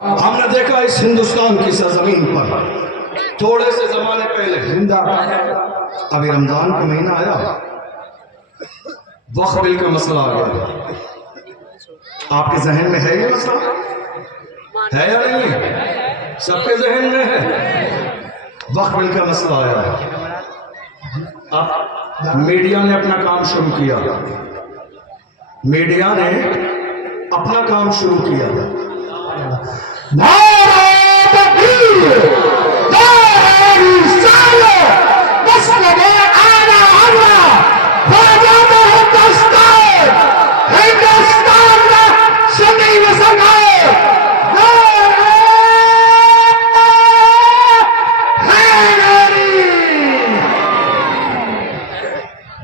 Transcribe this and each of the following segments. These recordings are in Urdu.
ہم نے دیکھا اس ہندوستان کی سرزمین پر تھوڑے سے زمانے پہلے ابھی رمضان کا مہینہ آیا، وقف بل کا مسئلہ آ گیا. آپ کے ذہن میں ہے یہ مسئلہ؟ ہے یا نہیں ہے؟ سب کے ذہن میں ہے. وقف بل کا مسئلہ آیا. اب میڈیا نے اپنا کام شروع کیا. میڈیا نے اپنا کام شروع کیا.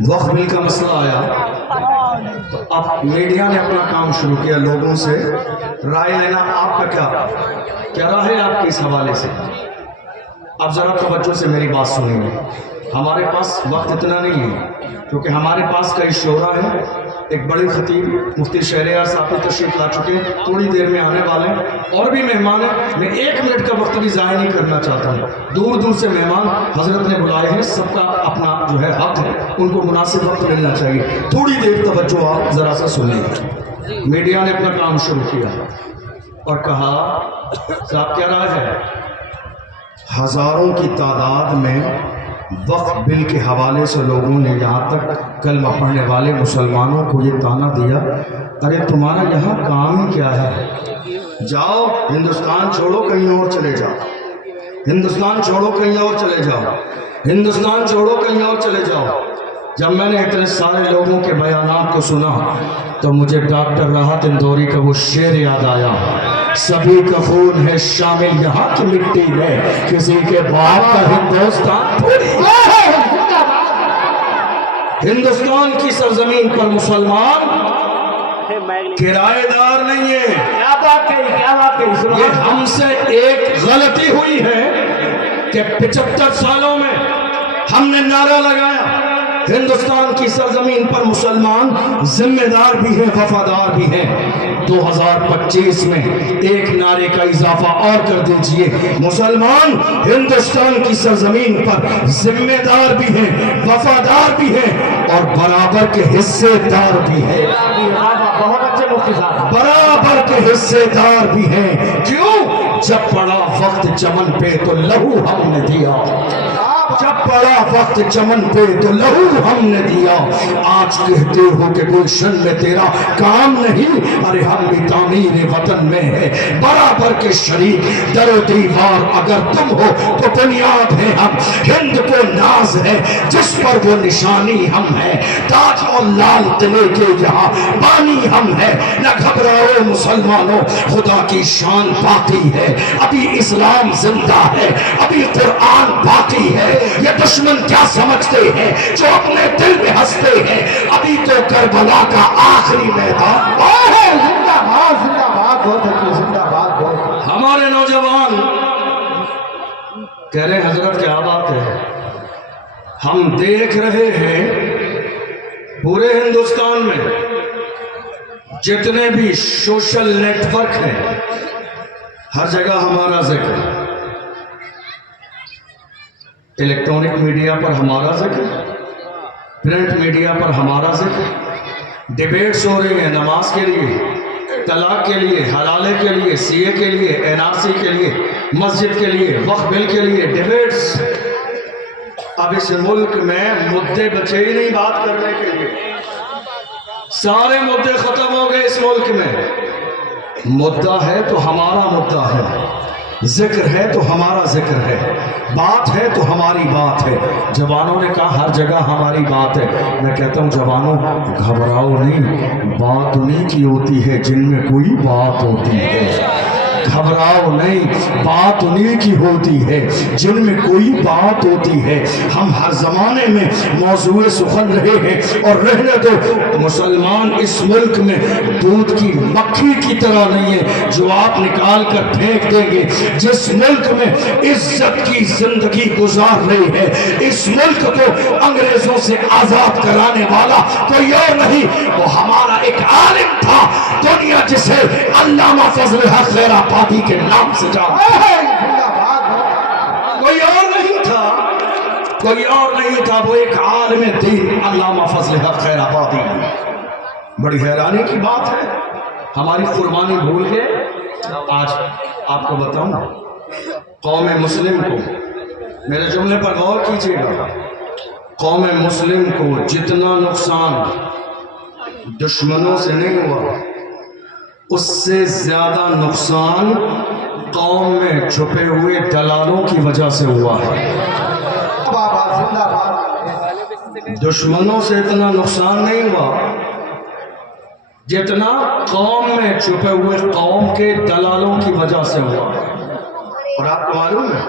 وقف بل کا مسئلہ آیا تو اب میڈیا نے اپنا کام شروع کیا، لوگوں سے رائے لینا. آپ کا کیا رائے ہے آپ کے اس حوالے سے؟ اب ذرا توجہ سے میری بات سنیں گے. ہمارے پاس وقت اتنا نہیں ہے کیونکہ ہمارے پاس کئی شعراء ہیں. ایک بڑے خطیب مفتی شہریار صاحب تشریف لا چکے ہیں، تھوڑی دیر میں آنے والے ہیں، اور بھی مہمان ہیں. میں 1 منٹ کا وقت بھی ضائع نہیں کرنا چاہتا ہوں. دور دور سے مہمان حضرت نے بلائے ہیں، سب کا اپنا جو ہے حق ہے، ان کو مناسب وقت ملنا چاہیے. تھوڑی دیر توجہ آپ ذرا سا سنیں. میڈیا نے اپنا کام شروع کیا اور کہا صاحب کیا رائے ہے؟ ہزاروں کی تعداد میں وقف بل کے حوالے سے لوگوں نے یہاں تک کلمہ پڑھنے والے مسلمانوں کو یہ تانا دیا، ارے تمہارا یہاں کام ہی کیا ہے؟ جاؤ ہندوستان چھوڑو کہیں اور چلے جاؤ، ہندوستان چھوڑو کہیں اور چلے جاؤ، ہندوستان چھوڑو کہیں اور چلے جاؤ. جب میں نے اتنے سارے لوگوں کے بیانات کو سنا تو مجھے ڈاکٹر راحت اندوری کا وہ شعر یاد آیا، سبھی کا خون ہے شامل یہاں کی مٹی میں، کسی کے باپ کا ہندوستان تھوڑی. ہندوستان کی سرزمین پر مسلمان کرایہ دار نہیں ہے. یہ ہم سے ایک غلطی ہوئی ہے کہ 75 سالوں میں ہم نے نعرہ لگایا ہندوستان کی سرزمین پر مسلمان ذمہ دار بھی ہیں، وفادار بھی ہیں. 2025 میں ایک نعرے کا اضافہ اور کر دیجئے، مسلمان ہندوستان کی سرزمین پر ذمہ دار بھی ہیں، وفادار بھی ہیں، اور برابر کے حصے دار بھی ہیں. برابر کے حصے دار بھی ہیں. کیوں؟ جب پڑا وقت چمن پہ تو لہو ہم نے دیا، جب پڑا وقت چمن پہ تو لہو ہم نے دیا. آج کہتے ہو کہ گلشن میں تیرا کام نہیں، ارے ہم بھی تعمیر وطن میں ہے برابر کے شریک. در و دیوار اگر تم ہو تو بنیاد ہے ہم، ہند کو ناز ہے جس پر وہ نشانی ہم ہے، تاج اور لال قلعے کے یہاں بانی ہم ہے. نہ گھبراؤ مسلمانوں، خدا کی شان باقی ہے، ابھی اسلام زندہ ہے، ابھی قرآن باقی ہے. یہ دشمن کیا سمجھتے ہیں جو اپنے دل میں ہنستے ہیں، ابھی تو کربلا کا آخری میدان. ہمارے نوجوان کہہ رہے ہیں حضرت کیا بات ہے، ہم دیکھ رہے ہیں پورے ہندوستان میں جتنے بھی سوشل نیٹ ورک ہیں ہر جگہ ہمارا ذکر، الیکٹرانک میڈیا پر ہمارا ذکر، پرنٹ میڈیا پر ہمارا ذکر. ڈیبیٹس ہو رہی ہیں نماز کے لیے، طلاق کے لیے، حلالے کے لیے، سی اے کے لیے، این آر سی کے لیے، مسجد کے لیے، وقف بل کے لیے ڈیبیٹس. اب اس ملک میں مدعے بچے ہی نہیں بات کرنے کے لیے، سارے مدعے ختم ہو گئے. اس ملک میں مدعا ہے تو ہمارا مدعا ہے، ذکر ہے تو ہمارا ذکر ہے، بات ہے تو ہماری بات ہے. جوانوں نے کہا ہر جگہ ہماری بات ہے. میں کہتا ہوں جوانوں گھبراؤ نہیں، بات انہیں کی ہوتی ہے جن میں کوئی بات ہوتی ہے. گھبراؤ نہیں، بات انہیں کی ہوتی ہے جن میں کوئی بات ہوتی ہے. ہم ہر زمانے میں موضوع سخن رہے ہیں اور رہنے دو. مسلمان اس ملک میں دودھ کی مکھی کی طرح نہیں ہے جو آپ نکال کر پھینک دیں گے. جس ملک میں عزت کی زندگی گزار رہی ہے، اس ملک کو انگریزوں سے آزاد کرانے والا کوئی اور نہیں، وہ ہمارا ایک عالم تھا دنیا جسے علامہ فضل حق خیرا آزادی کے نام سے جان کوئی اور نہیں تھا، کوئی اور نہیں تھا، وہ ایک عالم دین علامہ فضل حق خیر آبادی۔ بڑی حیرانی کی بات ہے ہماری قربانی بھول کے آج آپ کو بتاؤں قوم مسلم کو، میرے جملے پر غور کیجیے گا، قوم مسلم کو جتنا نقصان دشمنوں سے نہیں ہوا اس سے زیادہ نقصان قوم میں چھپے ہوئے دلالوں کی وجہ سے ہوا ہے۔ دشمنوں سے اتنا نقصان نہیں ہوا جتنا قوم میں چھپے ہوئے قوم کے دلالوں کی وجہ سے ہوا ہے۔ اور آپ کو معلوم ہے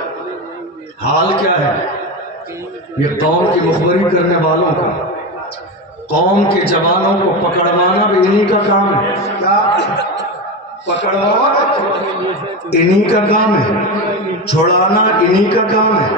حال کیا ہے؟ یہ قوم کی مخبری کرنے والوں کا، قوم کے جوانوں کو پکڑوانا بھی انہی کا کام ہے۔ پکڑوانا انہی کا کام ہے، چھڑانا انہی کا کام ہے،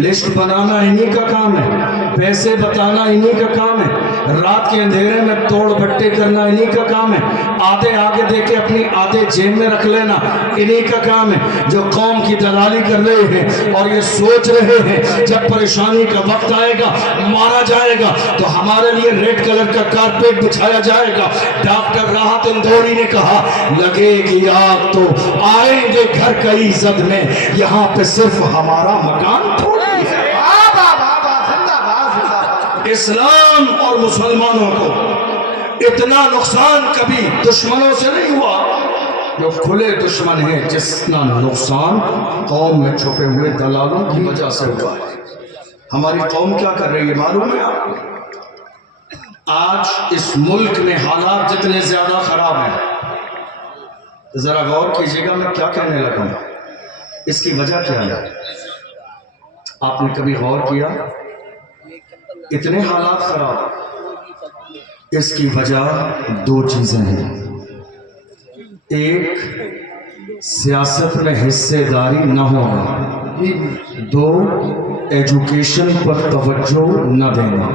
لسٹ بنانا انہی کا کام ہے، پیسے بتانا انہی کا کام ہے، رات کے اندھیرے میں توڑ بٹے کرنا انہی کا کام ہے، آدھے آگے دے کے اپنی آدھے جیب میں رکھ لینا انہی کا کام ہے، جو قوم کی دلالی کر رہے ہیں اور یہ سوچ رہے ہیں جب پریشانی کا وقت آئے گا مارا جائے گا تو ہمارے لیے ریڈ کلر کا کارپیٹ بچھایا جائے گا۔ ڈاکٹر راحت اندوری نے کہا لگے گی آگ تو آئیں گے گھر کئی زد میں، یہاں پہ صرف ہمارا مکان تھوڑی ہے۔ اسلام اور مسلمانوں کو اتنا نقصان کبھی دشمنوں سے نہیں ہوا جو کھلے دشمن ہیں، جتنا نقصان قوم میں چھپے ہوئے دلالوں کی وجہ سے ہوا ہے۔ ہماری قوم کیا کر رہی ہے معلوم ہے آپ کو؟ آج اس ملک میں حالات جتنے زیادہ خراب ہیں، ذرا غور کیجیے گا میں کیا کہنے لگا ہوں، اس کی وجہ کیا ہے؟ آپ نے کبھی غور کیا؟ اتنے حالات خراب، اس کی وجہ دو چیزیں ہیں۔ ایک سیاست میں حصے داری نہ ہونا، دو ایجوکیشن پر توجہ نہ دینا۔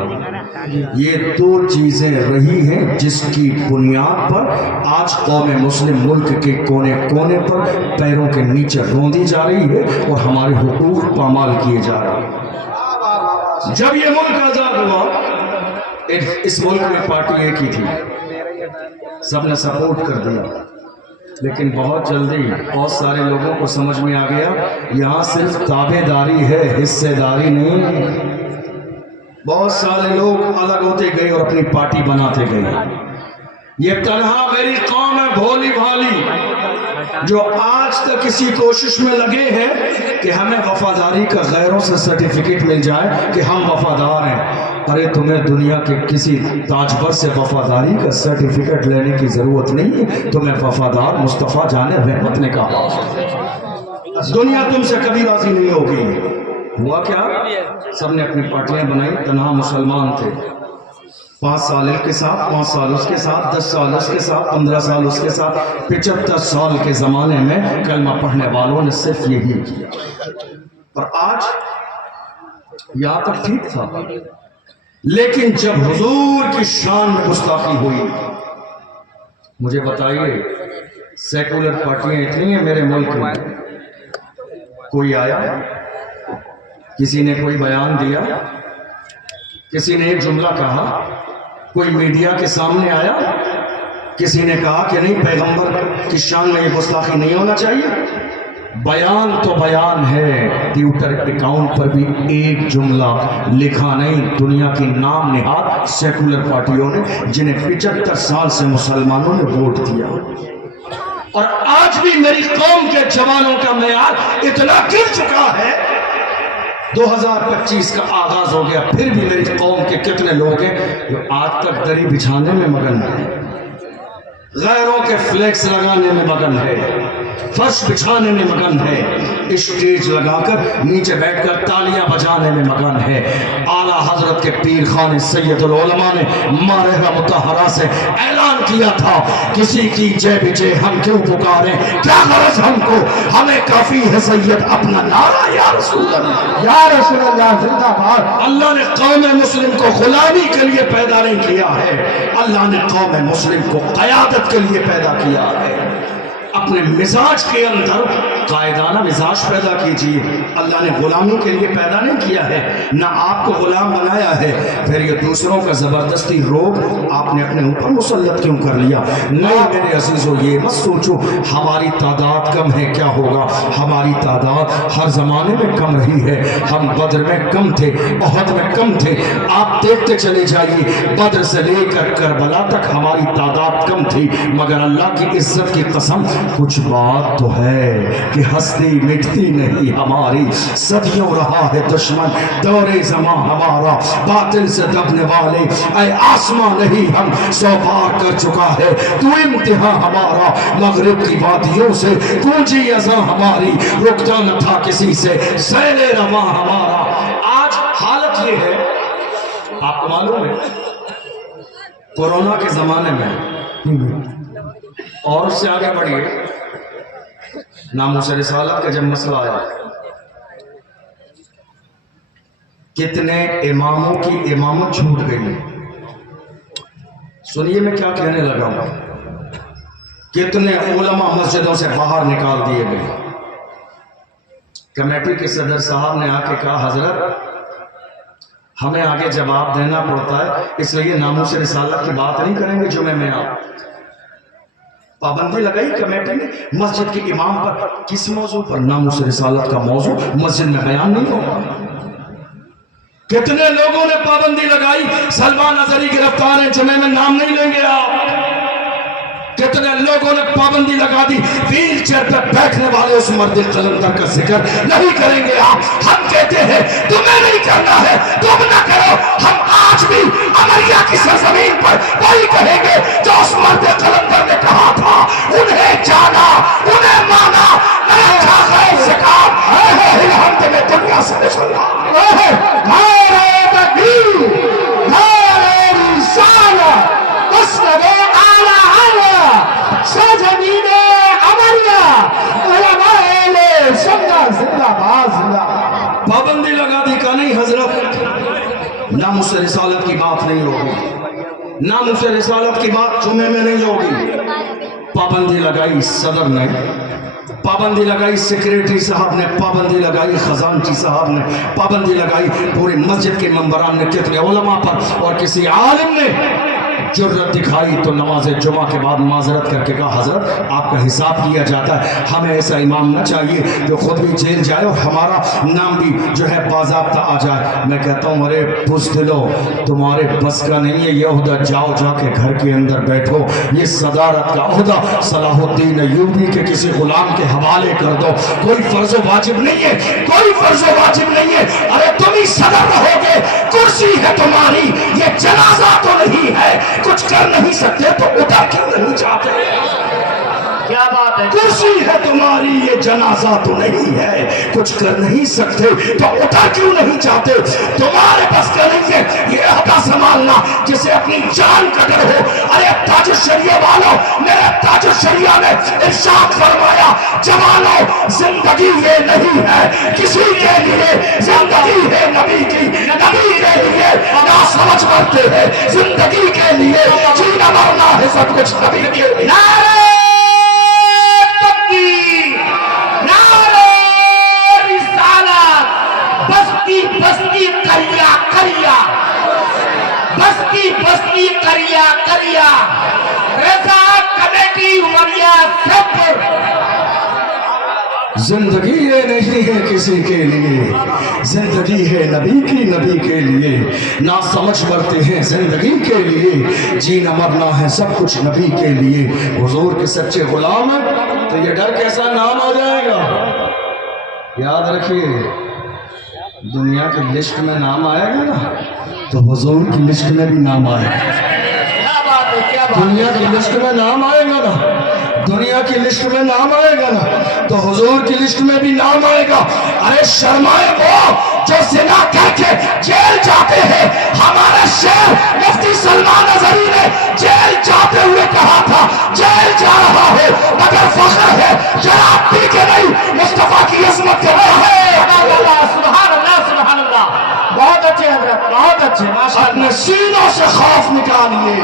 یہ دو چیزیں رہی ہیں جس کی بنیاد پر آج قوم مسلم ملک کے کونے کونے پر پیروں کے نیچے روندی جا رہی ہے اور ہمارے حقوق پامال کیے جا رہے ہیں۔ جب یہ ملک آزاد ہوا اس ملک میں پارٹی ایک ہی تھی، سب نے سپورٹ کر دیا، لیکن بہت جلدی بہت سارے لوگوں کو سمجھ میں آ گیا یہاں صرف تابع داری ہے، حصے داری نہیں۔ بہت سارے لوگ الگ ہوتے گئے اور اپنی پارٹی بناتے گئے۔ یہ تنہا میری قوم ہے بھولی بھالی جو آج تک اسی کوشش میں لگے ہیں کہ ہمیں وفاداری کا غیروں سے سرٹیفکیٹ مل جائے کہ ہم وفادار ہیں۔ ارے تمہیں دنیا کے کسی تاجور سے وفاداری کا سرٹیفکیٹ لینے کی ضرورت نہیں ہے، تمہیں وفادار مصطفیٰ جان رحمت نے کہا۔ دنیا تم سے کبھی راضی نہیں ہوگی۔ ہوا کیا؟ سب نے اپنی پارٹیاں بنائی، تنہا مسلمان تھے، 5 سال اس کے ساتھ، 5 سال اس کے ساتھ، 10 سال اس کے ساتھ، 15 سال اس کے ساتھ، 75 سال کے زمانے میں کلمہ پڑھنے والوں نے صرف یہی کیا۔ اور آج یہاں تک ٹھیک تھا، لیکن جب حضور کی شان میں گستاخی ہوئی، مجھے بتائیے سیکولر پارٹیاں اتنی ہیں میرے ملک میں، کوئی آیا کسی نے کوئی بیان دیا، کسی نے ایک جملہ کہا، کوئی میڈیا کے سامنے آیا، کسی نے کہا کہ نہیں پیغمبر کی شان میں یہ گستاخی نہیں ہونا چاہیے؟ بیان تو بیان ہے، ٹویٹر اکاؤنٹ پر بھی ایک جملہ لکھا نہیں۔ دنیا کی نام نہاد سیکولر پارٹیوں نے جنہیں 75 سال سے مسلمانوں نے ووٹ دیا، اور آج بھی میری قوم کے جوانوں کا معیار اتنا گر چکا ہے، 2025 کا آغاز ہو گیا، پھر بھی میری قوم کے کتنے لوگ ہیں جو آج تک دری بچھانے میں مگن ہیں، غیروں کے فلیکس لگانے میں مگن ہے، فرش بچھانے میں مگن ہے، اسٹیج لگا کر نیچے بیٹھ کر تالیاں بجانے میں مگن ہے۔ اعلیٰ حضرت کے پیر خان سید العلماء نے مارحہ مطہرہ سے اعلان کیا تھا، کسی کی جے بجے ہم کیوں پکاریں، کیا غرض ہم کو، ہمیں کافی ہے سید اپنا نعرہ یا رسول اللہ، یا رسول اللہ زندہ باد۔ اللہ نے قوم مسلم کو غلامی کے لیے پیدا نہیں کیا ہے، اللہ نے قوم مسلم کو قیادت کے لیے پیدا کیا ہے۔ اپنے مزاج کے اندر قائدانہ مزاج پیدا کیجیے. اللہ نے غلاموں کے لیے پیدا نہیں کیا ہے، نہ آپ کو غلام بنایا ہے. پھر یہ دوسروں کا زبردستی روب آپ نے اپنے اوپر مسلط کیوں کر لیا؟ نہیں میرے عزیزو، یہ مت سوچو ہماری تعداد کم ہے کیا ہوگا. ہماری تعداد ہر زمانے میں کم رہی ہے. ہم بدر میں کم تھے، احد میں کم تھے. آپ دیکھتے چلے جائیے، بدر سے لے کر کربلا تک ہماری تعداد کم تھی، مگر اللہ کی عزت کی قسم کچھ بات تو ہے کہ ہستی مٹتی نہیں ہماری. صدیوں رہا ہے دشمن دور زمان ہمارا، باطل سے دبنے والے اے آسمان نہیں ہم 100 پار کر چکا ہے تو امتحان ہمارا. مغرب کی وادیوں سے گونجی اذان ہماری، رکتا نہ تھا کسی سے سیل رواں ہمارا. آج حالت یہ ہے، آپ کو معلوم ہے کورونا کے زمانے میں، اور اس سے آگے بڑھیے ناموس رسالت کا جب مسئلہ آیا، کتنے اماموں کی امامت چھوٹ گئی. سنیے میں کیا کہنے لگا ہوں. کتنے علماء مسجدوں سے باہر نکال دیے گئے. کمیٹی کے صدر صاحب نے آ کے کہا حضرت ہمیں آگے جواب دینا پڑتا ہے، اس لیے ناموس رسالت کی بات نہیں کریں گے جمعے میں. آپ پابندی لگائی کمیٹی نے مسجد کے امام پر. کس موضوع پر؟ ناموس رسالت کا موضوع مسجد میں بیان نہیں ہوگا. کتنے لوگوں نے پابندی لگائی، سلمان اظہری گرفتار ہیں جمعے میں نام نہیں لیں گے آپ. کتنے لوگوں نے پابندی لگا دی، ویل چیئر پہ بیٹھنے والے اس مرد قلندر کا ذکر نہیں کریں گے آپ. ہم کہتے ہیں تمہیں نہیں کرنا ہے تم نہ کرو. ہم آج بھی امریہ کی سرزمین پر وہی کہیں گے جو اس مرد قلندر نے کہا تھا. انہیں جانا، انہیں مانا، نہ رکھا غیر زکام اہل حمد میں دنیا سے نکلنا. نعرہ تکبیر، نعرہ رسالت، مسند اعلی اعلی، سرزمین امریہ، علماء اہل سنت زندہ باد زندہ باد. پابندی لگا دی کہ نہیں حضرت ناموس رسالت کی بات نہیں ہوگی، ناموس رسالت کی بات جمعے میں نہیں ہوگی. پابندی لگائی صدر نے، پابندی لگائی سیکریٹری صاحب نے، پابندی لگائی خزانچی صاحب نے، پابندی لگائی پوری مسجد کے ممبران نے، کتنے علماء پر. اور کسی عالم نے جرت دکھائی تو نماز جمعہ کے بعد معذرت کر کے کہا حضرت آپ کا حساب کیا جاتا ہے، ہمیں ایسا امام نہ چاہیے جو خود بھی جیل جائے اور ہمارا نام بھی جو ہے باضابطہ آ جائے. میں کہتا ہوں ارے بزدلو، تمہارے بس کا نہیں ہے یہ عہدہ. جاؤ جا کے گھر کے اندر بیٹھو، یہ صدارت کا عہدہ صلاح الدین ایوبی کے کسی غلام کے حوالے کر دو. کوئی فرض و واجب نہیں ہے، کوئی فرض و واجب نہیں ہے. ارے تم ہی صدر رہو گے، کرسی ہے تمہاری، یہ جنازہ تو نہیں ہے. کچھ کر نہیں سکتے تو اتر کیوں نہیں جاتے؟ کیا بات ہے؟ کرسی ہے تمہاری، یہ جنازہ تو نہیں ہے. کچھ کر نہیں سکتے تو اتر کیوں نہیں جاتے؟ تمہارے بس کا نہیں ہے یہ عہدہ سنبھالنا جسے اپنی جان کا ڈر ہو. ارے تاج الشریعہ والوں، میرے تاج الشریعہ نے ارشاد فرمایا جوانوں زندگی یہ نہیں ہے کسی کے لیے، زندگی ہے نبی کی، نبی کے لیے نہ سمجھ مرتے ہیں، زندگی کے لیے جینا مرنا ہے سب کچھ نبی کے لیے. بستی کریا کریا، بستی بستی کریا کریا، رضا کمیٹی عمریہ سب. زندگی یہ نہیں ہے کسی کے لیے، زندگی ہے نبی کی، نبی کے لیے نہ سمجھ مرتے ہیں زندگی کے لیے، جینا مرنا ہے سب کچھ نبی کے لیے. حضور کے سچے غلام ہیں تو یہ ڈر کیسا نام آ جائے گا. یاد رکھیے دنیا کی لسٹ میں نام آئے گا نا تو حضور کی لسٹ میں بھی نام آئے گا. دنیا کی لسٹ میں نام آئے گا نا، دنیا کی لسٹ میں نام آئے گا نا تو حضور کی لسٹ میں بھی نام آئے گا. ارے شرمائے وہ جو زنا کہہ کے جیل جاتے ہیں. ہمارا شہر مفتی سلمان اظہری نے جیل جاتے ہوئے کہا تھا جیل جا رہا ہے مگر فخر ہے شراب پی کے نہیں، مصطفیٰ کی عظمت کے ہے. سبحان اللہ سبحان اللہ. بہت اچھے حضرت، بہت اچھے. اپنے سینوں سے خوف نکالیے،